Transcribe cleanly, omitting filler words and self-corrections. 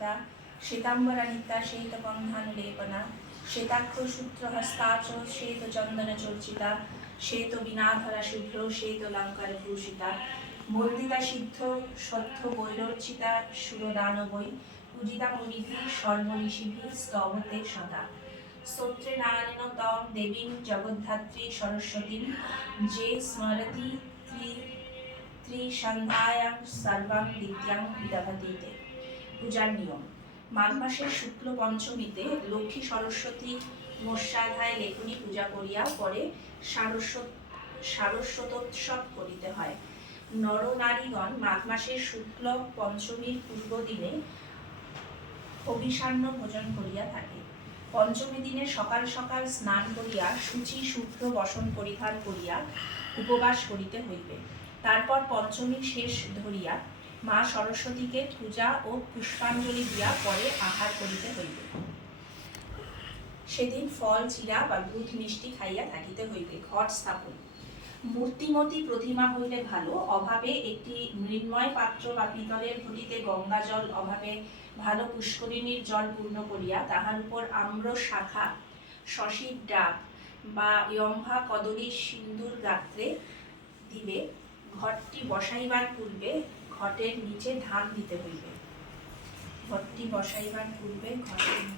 श्वेता श्वेताम्बरानिता श्वेतबन्धानुलेपना श्वेताक्षसूत्रहस्ता च श्वेतचन्दनचर्चिता श्वेतवीणाधरा शुभ्र श्वेतालङ्कारभूषिता वन्दिता सिद्ध सत्य वैरोचिता सुरदानवै पूजिता मुनिभिः सर्वऋषिभिः स्तवते सदा स्तोत्रे नारायण तम देवीं जगद्धात्री सरस्वतीं जे स्मरति त्रिसन्ध्यायां सर्वां विद्यां दधतीते। পূজার নিয়ম। মাঘ মাসের শুক্ল পঞ্চমীতে লক্ষ্মী সরস্বতী মৎস্যাধায় লেখনী পূজা করিয়া পরে সারস্বতোৎসব করিতে হয়। নরনারীগণ মাঘ মাসের শুক্ল পঞ্চমীর পূর্ব দিনে অভিসান্ন ভোজন করিয়া থাকে। পঞ্চমী দিনে সকাল সকাল স্নান করিয়া শুচি শুভ্র বসন পরিধান করিয়া উপবাস করিতে হইবে। তারপর পঞ্চমীর শেষ ধরিয়া মা সরস্বতীকে পূজা ও পুষ্পাঞ্জলি দিয়া পরে আহার করিতে হইবে। সেদিন ফল চিরা বা দুধ মিষ্টি খাইয়া থাকিতে হইবে। ঘট স্থাপন। মূর্তিমতী প্রতিমা হইলে ভালো। অভাবে একটি মৃন্ময় পাত্র বা পিতলের ঘটিতে গঙ্গা জল, অভাবে ভালো পুষ্করিণীর জল পূর্ণ করিয়া তাহার উপর আম্র শাখা, শশীর ডাব বা ইয়ম্ভা কদলী সিন্দুর গাত্রে দিবে। ঘটটি বসাইবার পূর্বে ঘটের নিচে ধান দিতে হইবে। ঘটটি বসাইবার পূর্বে ঘটের